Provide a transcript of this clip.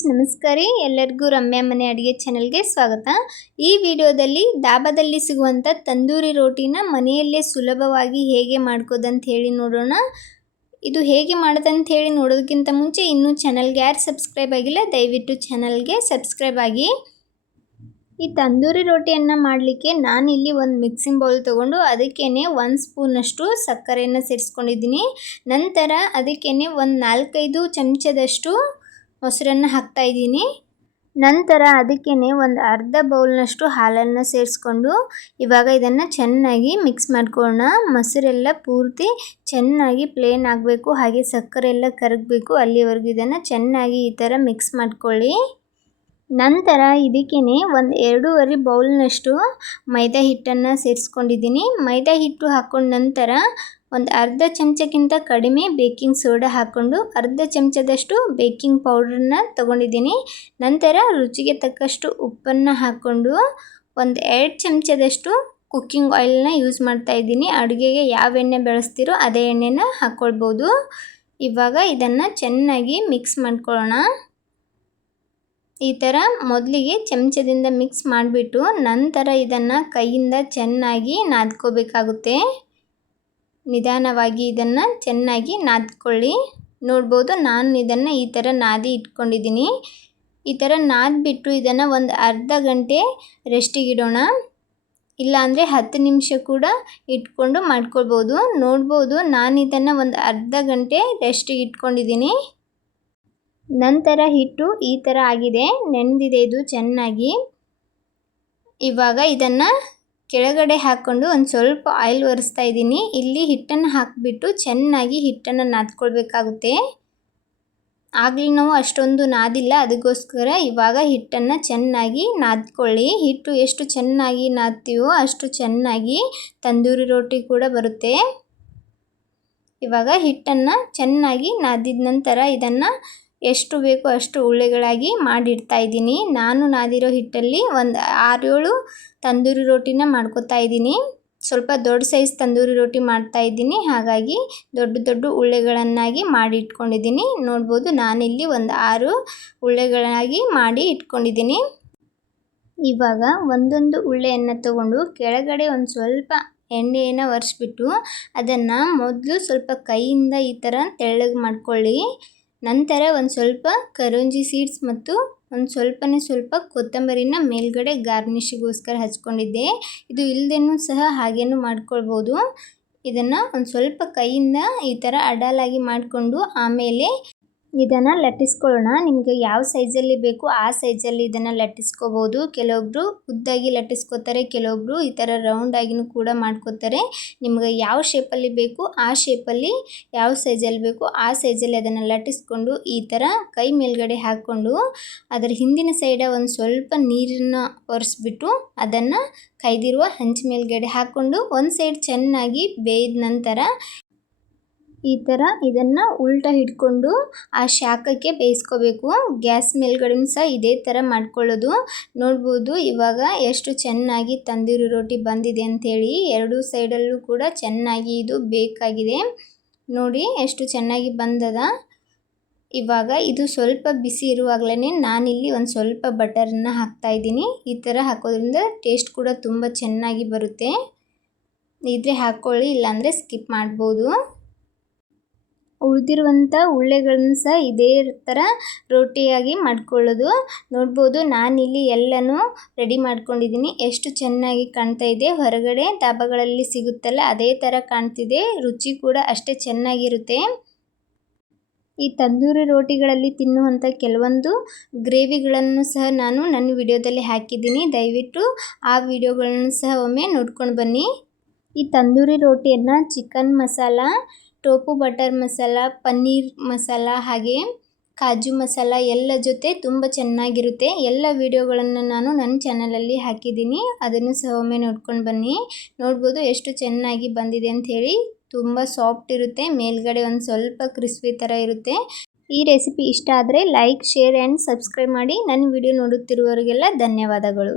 Friends, ನಮಸ್ಕಾರ. ಎಲ್ಲರಿಗೂ ರಮ್ಯಾ ಮನೆ ಅಡುಗೆ ಚಾನೆಲ್ಗೆ ಸ್ವಾಗತ. ಈ ವಿಡಿಯೋದಲ್ಲಿ ದಾಬಾದಲ್ಲಿ ಸಿಗುವಂಥ ತಂದೂರಿ ರೋಟಿನ ಮನೆಯಲ್ಲೇ ಸುಲಭವಾಗಿ ಹೇಗೆ ಮಾಡ್ಕೋದಂತ ಹೇಳಿ ನೋಡೋಣ. ಇದು ಹೇಗೆ ಮಾಡೋದಂತ ಹೇಳಿ ನೋಡೋದಕ್ಕಿಂತ ಮುಂಚೆ ಇನ್ನೂ ಚಾನಲ್ಗೆ ಯಾರು ಸಬ್ಸ್ಕ್ರೈಬ್ ಆಗಿಲ್ಲ, ದಯವಿಟ್ಟು ಚಾನಲ್ಗೆ ಸಬ್ಸ್ಕ್ರೈಬ್ ಆಗಿ. ಈ ತಂದೂರಿ ರೋಟಿಯನ್ನು ಮಾಡಲಿಕ್ಕೆ ನಾನಿಲ್ಲಿ ಒಂದು ಮಿಕ್ಸಿಂಗ್ ಬೌಲ್ ತೊಗೊಂಡು ಅದಕ್ಕೇನೆ 1 ಸ್ಪೂನಷ್ಟು ಸಕ್ಕರೆಯನ್ನು ಸೇರಿಸ್ಕೊಂಡಿದ್ದೀನಿ. ನಂತರ ಅದಕ್ಕೇನೆ ಒಂದು 4-5 ಚಮಚದಷ್ಟು ಮೊಸರನ್ನು ಹಾಕ್ತಾಯಿದ್ದೀನಿ. ನಂತರ ಅದಕ್ಕೇನೆ ಒಂದು ಅರ್ಧ ಬೌಲ್ನಷ್ಟು ಹಾಲನ್ನು ಸೇರಿಸ್ಕೊಂಡು ಇವಾಗ ಇದನ್ನು ಚೆನ್ನಾಗಿ ಮಿಕ್ಸ್ ಮಾಡ್ಕೊಳ್ಳೋಣ. ಮೊಸರೆಲ್ಲ ಪೂರ್ತಿ ಚೆನ್ನಾಗಿ ಪ್ಲೇನ್ ಆಗಬೇಕು, ಹಾಗೆ ಸಕ್ಕರೆ ಎಲ್ಲ ಕರಗಬೇಕು, ಅಲ್ಲಿವರೆಗೂ ಇದನ್ನು ಚೆನ್ನಾಗಿ ಈ ಥರ ಮಿಕ್ಸ್ ಮಾಡ್ಕೊಳ್ಳಿ. ನಂತರ ಇದಕ್ಕೇನೆ ಒಂದು 2.5 ಬೌಲ್ನಷ್ಟು ಮೈದಾ ಹಿಟ್ಟನ್ನು ಸೇರಿಸ್ಕೊಂಡಿದ್ದೀನಿ. ಮೈದಾ ಹಿಟ್ಟು ಹಾಕ್ಕೊಂಡ ನಂತರ ಒಂದು ಅರ್ಧ ಚಮಚಕ್ಕಿಂತ ಕಡಿಮೆ ಬೇಕಿಂಗ್ ಸೋಡಾ ಹಾಕ್ಕೊಂಡು ಅರ್ಧ ಚಮಚದಷ್ಟು ಬೇಕಿಂಗ್ ಪೌಡ್ರನ್ನ ತೊಗೊಂಡಿದ್ದೀನಿ. ನಂತರ ರುಚಿಗೆ ತಕ್ಕಷ್ಟು ಉಪ್ಪನ್ನು ಹಾಕ್ಕೊಂಡು ಒಂದು 2 ಚಮಚದಷ್ಟು ಕುಕ್ಕಿಂಗ್ ಆಯಿಲ್ನ ಯೂಸ್ ಮಾಡ್ತಾಯಿದ್ದೀನಿ. ಅಡುಗೆಗೆ ಯಾವ ಎಣ್ಣೆ ಬಳಸ್ತೀರೋ ಅದೇ ಎಣ್ಣೆನ ಹಾಕ್ಕೊಳ್ಬೋದು. ಇವಾಗ ಇದನ್ನು ಚೆನ್ನಾಗಿ ಮಿಕ್ಸ್ ಮಾಡ್ಕೊಳ್ಳೋಣ. ಈ ಥರ ಮೊದಲಿಗೆ ಚಮಚದಿಂದ ಮಿಕ್ಸ್ ಮಾಡಿಬಿಟ್ಟು ನಂತರ ಇದನ್ನು ಕೈಯಿಂದ ಚೆನ್ನಾಗಿ ನಾದ್ಕೋಬೇಕಾಗುತ್ತೆ. ನಿಧಾನವಾಗಿ ಇದನ್ನು ಚೆನ್ನಾಗಿ ನಾದ್ಕೊಳ್ಳಿ. ನೋಡ್ಬೋದು, ನಾನು ಇದನ್ನು ಈ ಥರ ನಾದಿ ಇಟ್ಕೊಂಡಿದ್ದೀನಿ. ಈ ಥರ ನಾದ್ಬಿಟ್ಟು ಇದನ್ನು ಒಂದು ಅರ್ಧ ಗಂಟೆ ರೆಸ್ಟಿಗೆ ಇಡೋಣ. ಇಲ್ಲಾಂದರೆ 10 ನಿಮಿಷ ಕೂಡ ಇಟ್ಕೊಂಡು ಮಾಡ್ಕೊಳ್ಬೋದು. ನೋಡ್ಬೋದು, ನಾನು ಇದನ್ನು ಒಂದು ಅರ್ಧ ಗಂಟೆ ರೆಸ್ಟಿಗೆ ಇಟ್ಕೊಂಡಿದ್ದೀನಿ. ನಂತರ ಹಿಟ್ಟು ಈ ಥರ ಆಗಿದೆ, ನೆನೆದಿದೆ ಇದು ಚೆನ್ನಾಗಿ. ಇವಾಗ ಇದನ್ನು ಕೆಳಗಡೆ ಹಾಕ್ಕೊಂಡು ಒಂದು ಸ್ವಲ್ಪ ಆಯಿಲ್ ಒರೆಸ್ತಾ ಇದ್ದೀನಿ. ಇಲ್ಲಿ ಹಿಟ್ಟನ್ನು ಹಾಕಿಬಿಟ್ಟು ಚೆನ್ನಾಗಿ ಹಿಟ್ಟನ್ನು ನಾದ್ಕೊಳ್ಬೇಕಾಗುತ್ತೆ. ಆಗಲಿ ನಾವು ಅಷ್ಟೊಂದು ನಾದಿಲ್ಲ, ಅದಕ್ಕೋಸ್ಕರ ಇವಾಗ ಹಿಟ್ಟನ್ನು ಚೆನ್ನಾಗಿ ನಾದ್ಕೊಳ್ಳಿ. ಹಿಟ್ಟು ಎಷ್ಟು ಚೆನ್ನಾಗಿ ನಾದ್ತೀವೋ ಅಷ್ಟು ಚೆನ್ನಾಗಿ ತಂದೂರಿ ರೋಟಿ ಕೂಡ ಬರುತ್ತೆ. ಇವಾಗ ಹಿಟ್ಟನ್ನು ಚೆನ್ನಾಗಿ ನಾದಿದ ನಂತರ ಇದನ್ನು ಎಷ್ಟು ಬೇಕೋ ಅಷ್ಟು ಉಳ್ಳೆಗಳಾಗಿ ಮಾಡಿಡ್ತಾ ಇದ್ದೀನಿ. ನಾನು ನಾದಿರೋ ಹಿಟ್ಟಲ್ಲಿ ಒಂದು 6-7 ತಂದೂರಿ ರೋಟಿನ ಮಾಡ್ಕೊತಾ ಇದ್ದೀನಿ. ಸ್ವಲ್ಪ ದೊಡ್ಡ ಸೈಜ್ ತಂದೂರಿ ರೋಟಿ ಮಾಡ್ತಾ ಇದ್ದೀನಿ, ಹಾಗಾಗಿ ದೊಡ್ಡ ದೊಡ್ಡ ಉಳ್ಳೆಗಳನ್ನಾಗಿ ಮಾಡಿ ಇಟ್ಕೊಂಡಿದ್ದೀನಿ. ನೋಡ್ಬೋದು, ನಾನಿಲ್ಲಿ ಒಂದು 6 ಉಳ್ಳೆಗಳಾಗಿ ಮಾಡಿ ಇಟ್ಕೊಂಡಿದ್ದೀನಿ. ಇವಾಗ ಒಂದೊಂದು ಉಳ್ಳೆಯನ್ನು ತಗೊಂಡು ಕೆಳಗಡೆ ಒಂದು ಸ್ವಲ್ಪ ಎಣ್ಣೆಯನ್ನು ಒರೆಸ್ಬಿಟ್ಟು ಅದನ್ನು ಮೊದಲು ಸ್ವಲ್ಪ ಕೈಯಿಂದ ಈ ಥರ ತೆಳ್ಳಗೆ ಮಾಡ್ಕೊಳ್ಳಿ. ನಂತರ ಒಂದು ಸ್ವಲ್ಪ ಕರೋಂಜಿ ಸೀಡ್ಸ್ ಮತ್ತು ಒಂದು ಸ್ವಲ್ಪ ಕೊತ್ತಂಬರಿನ ಮೇಲ್ಗಡೆ ಗಾರ್ನಿಷಿಗೋಸ್ಕರ ಹಚ್ಕೊಂಡಿದ್ದೆ. ಇದು ಇಲ್ಲದೇನೂ ಸಹ ಹಾಗೇನೂ ಮಾಡ್ಕೊಳ್ಬೋದು. ಇದನ್ನು ಒಂದು ಸ್ವಲ್ಪ ಕೈಯಿಂದ ಈ ಥರ ಅಡಲಾಗಿ ಮಾಡಿಕೊಂಡು ಆಮೇಲೆ ಇದನ್ನು ಲಟ್ಟಿಸ್ಕೊಳ್ಳೋಣ. ನಿಮಗೆ ಯಾವ ಸೈಜಲ್ಲಿ ಬೇಕು ಆ ಸೈಜಲ್ಲಿ ಇದನ್ನು ಲಟ್ಟಿಸ್ಕೋಬೋದು. ಕೆಲವೊಬ್ಬರು ಉದ್ದಾಗಿ ಲಟ್ಟಿಸ್ಕೋತಾರೆ, ಕೆಲವೊಬ್ಬರು ಈ ಥರ ರೌಂಡಾಗಿನೂ ಕೂಡ ಮಾಡ್ಕೋತಾರೆ. ನಿಮಗೆ ಯಾವ ಶೇಪಲ್ಲಿ ಬೇಕು ಆ ಶೇಪಲ್ಲಿ, ಯಾವ ಸೈಜಲ್ಲಿ ಬೇಕು ಆ ಸೈಜಲ್ಲಿ ಅದನ್ನು ಲಟ್ಟಿಸ್ಕೊಂಡು ಈ ಥರ ಕೈ ಮೇಲ್ಗಡೆ ಹಾಕ್ಕೊಂಡು ಅದರ ಹಿಂದಿನ ಸೈಡ ಒಂದು ಸ್ವಲ್ಪ ನೀರನ್ನು ಒರೆಸ್ಬಿಟ್ಟು ಅದನ್ನು ಕೈದಿರುವ ಹಂಚು ಮೇಲ್ಗಡೆ ಹಾಕ್ಕೊಂಡು ಒಂದು ಸೈಡ್ ಚೆನ್ನಾಗಿ ಬೇಯ್ದ ನಂತರ ಈ ಥರ ಇದನ್ನು ಉಲ್ಟಾ ಹಿಡ್ಕೊಂಡು ಆ ಶಾಖಕ್ಕೆ ಬೇಯಿಸ್ಕೋಬೇಕು. ಗ್ಯಾಸ್ ಮೇಲ್ಗಡೆನೂ ಸಹ ಇದೇ ಥರ ಮಾಡ್ಕೊಳ್ಳೋದು. ನೋಡ್ಬೋದು ಇವಾಗ ಎಷ್ಟು ಚೆನ್ನಾಗಿ ತಂದೂರಿ ರೋಟಿ ಬಂದಿದೆ ಅಂಥೇಳಿ. 2 ಸೈಡಲ್ಲೂ ಕೂಡ ಚೆನ್ನಾಗಿ ಇದು ಬೇಕಾಗಿದೆ. ನೋಡಿ ಎಷ್ಟು ಚೆನ್ನಾಗಿ ಬಂದದ. ಇವಾಗ ಇದು ಸ್ವಲ್ಪ ಬಿಸಿ ಇರುವಾಗಲೇ ನಾನಿಲ್ಲಿ ಒಂದು ಸ್ವಲ್ಪ ಬಟರನ್ನು ಹಾಕ್ತಾಯಿದ್ದೀನಿ. ಈ ಥರ ಹಾಕೋದ್ರಿಂದ ಟೇಸ್ಟ್ ಕೂಡ ತುಂಬ ಚೆನ್ನಾಗಿ ಬರುತ್ತೆ. ಇದ್ರೆ ಹಾಕ್ಕೊಳ್ಳಿ, ಇಲ್ಲಾಂದರೆ ಸ್ಕಿಪ್ ಮಾಡ್ಬೋದು. ಉಳಿದಿರುವಂಥ ಉಳ್ಳೆಗಳನ್ನು ಸಹ ಇದೇ ಥರ ರೋಟಿಯಾಗಿ ಮಾಡ್ಕೊಳ್ಳೋದು. ನೋಡ್ಬೋದು, ನಾನಿಲ್ಲಿ ಎಲ್ಲನೂ ರೆಡಿ ಮಾಡ್ಕೊಂಡಿದ್ದೀನಿ. ಎಷ್ಟು ಚೆನ್ನಾಗಿ ಕಾಣ್ತಾ ಇದೆ. ಹೊರಗಡೆ ದಾಬಾಗಳಲ್ಲಿ ಸಿಗುತ್ತಲ್ಲ ಅದೇ ಥರ ಕಾಣ್ತಿದೆ. ರುಚಿ ಕೂಡ ಅಷ್ಟೇ ಚೆನ್ನಾಗಿರುತ್ತೆ. ಈ ತಂದೂರಿ ರೋಟಿಗಳಲ್ಲಿ ತಿನ್ನುವಂಥ ಕೆಲವೊಂದು ಗ್ರೇವಿಗಳನ್ನು ಸಹ ನಾನು ನನ್ನ ವಿಡಿಯೋದಲ್ಲಿ ಹಾಕಿದ್ದೀನಿ. ದಯವಿಟ್ಟು ಆ ವಿಡಿಯೋಗಳನ್ನು ಸಹ ಒಮ್ಮೆ ನೋಡ್ಕೊಂಡು ಬನ್ನಿ. ಈ ತಂದೂರಿ ರೋಟಿಯನ್ನು chicken masala, tofu butter masala, paneer masala ಹಾಗೆ ಕಾಜು ಮಸಾಲ ಎಲ್ಲ ಜೊತೆ ತುಂಬ ಚೆನ್ನಾಗಿರುತ್ತೆ. ಎಲ್ಲ ವಿಡಿಯೋಗಳನ್ನು ನಾನು ನನ್ನ ಚಾನಲಲ್ಲಿ ಹಾಕಿದ್ದೀನಿ, ಅದನ್ನು ಸಹ ಒಮ್ಮೆ ನೋಡ್ಕೊಂಡು ಬನ್ನಿ. ನೋಡ್ಬೋದು ಎಷ್ಟು ಚೆನ್ನಾಗಿ ಬಂದಿದೆ ಅಂಥೇಳಿ. ತುಂಬ ಸಾಫ್ಟ್ ಇರುತ್ತೆ, ಮೇಲ್ಗಡೆ ಒಂದು ಸ್ವಲ್ಪ ಕ್ರಿಸ್ಪಿ ಥರ ಇರುತ್ತೆ. ಈ ರೆಸಿಪಿ ಇಷ್ಟ ಆದರೆ ಲೈಕ್, ಶೇರ್ ಆ್ಯಂಡ್ ಸಬ್ಸ್ಕ್ರೈಬ್ ಮಾಡಿ. ನನ್ನ ವಿಡಿಯೋ ನೋಡುತ್ತಿರುವವರಿಗೆಲ್ಲ ಧನ್ಯವಾದಗಳು.